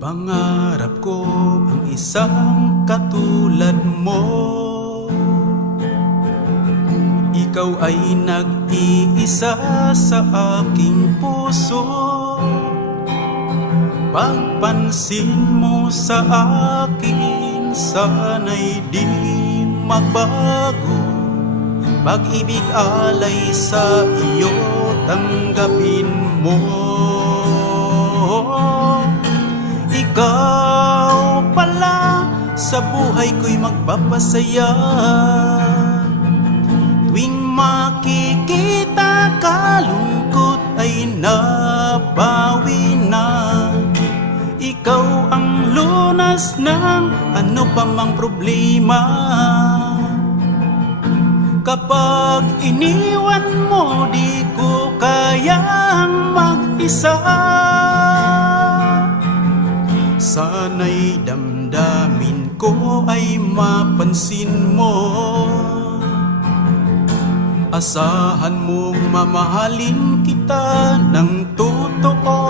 Pangarap ko ang isang katulad mo. Ikaw ay nag-iisa sa aking puso. Pagpansin mo sa akin Sana'y di magbago. Pag-ibig alay sa iyo Tanggapin mo. Ikaw pala sa buhay ko'y magpapasaya. Tuwing makikita ka lungkot ay nabawi na. Ikaw ang lunas ng ano pa mang problema Kapag iniwan mo di ko kayang mag-isa. Sana'y damdamin ko ay mapansin mo. Asahan mong mamahalin kita ng totoo.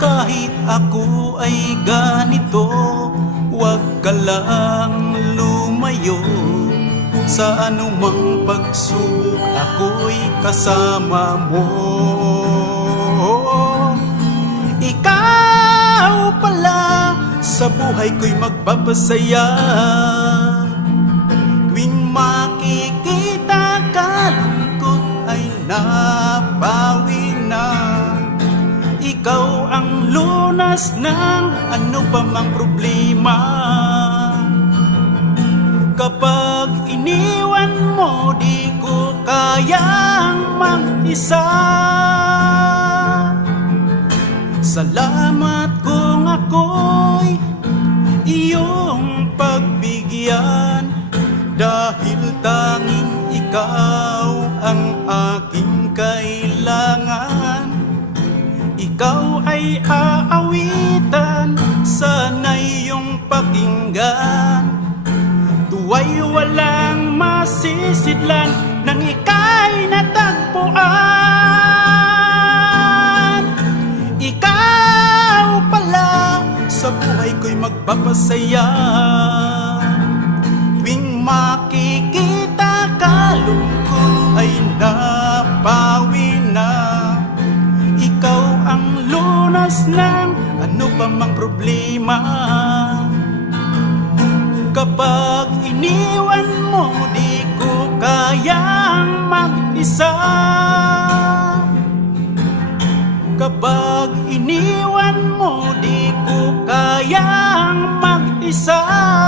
Kahit ako ay ganito Huwag ka lang Sa anumang pagsubok ako'y kasama mo. Ikaw pala sa buhay ko'y magpapasaya Tuwing makikita ka lungkot ay nabawi na. Ikaw ang lunas ng ano pa mang problema. Kapag kayang mag-isa. Salamat kung ako'y iyong pagbigyan Dahil tanging ikaw ang aking kailangan. Ikaw ay aawitan, sana'y iyong pakinggan Tuwa'y walang masisidlan nang ika'y natagpuan. Ikaw pala sa buhay ko'y magpapasaya Tuwing makikita ka lungkot ay napawi na. Ikaw ang lunas ng ano pa mang problema mo. Di ko kayang mag-isa. Kapag iniwan mo di ko kayang mag-isa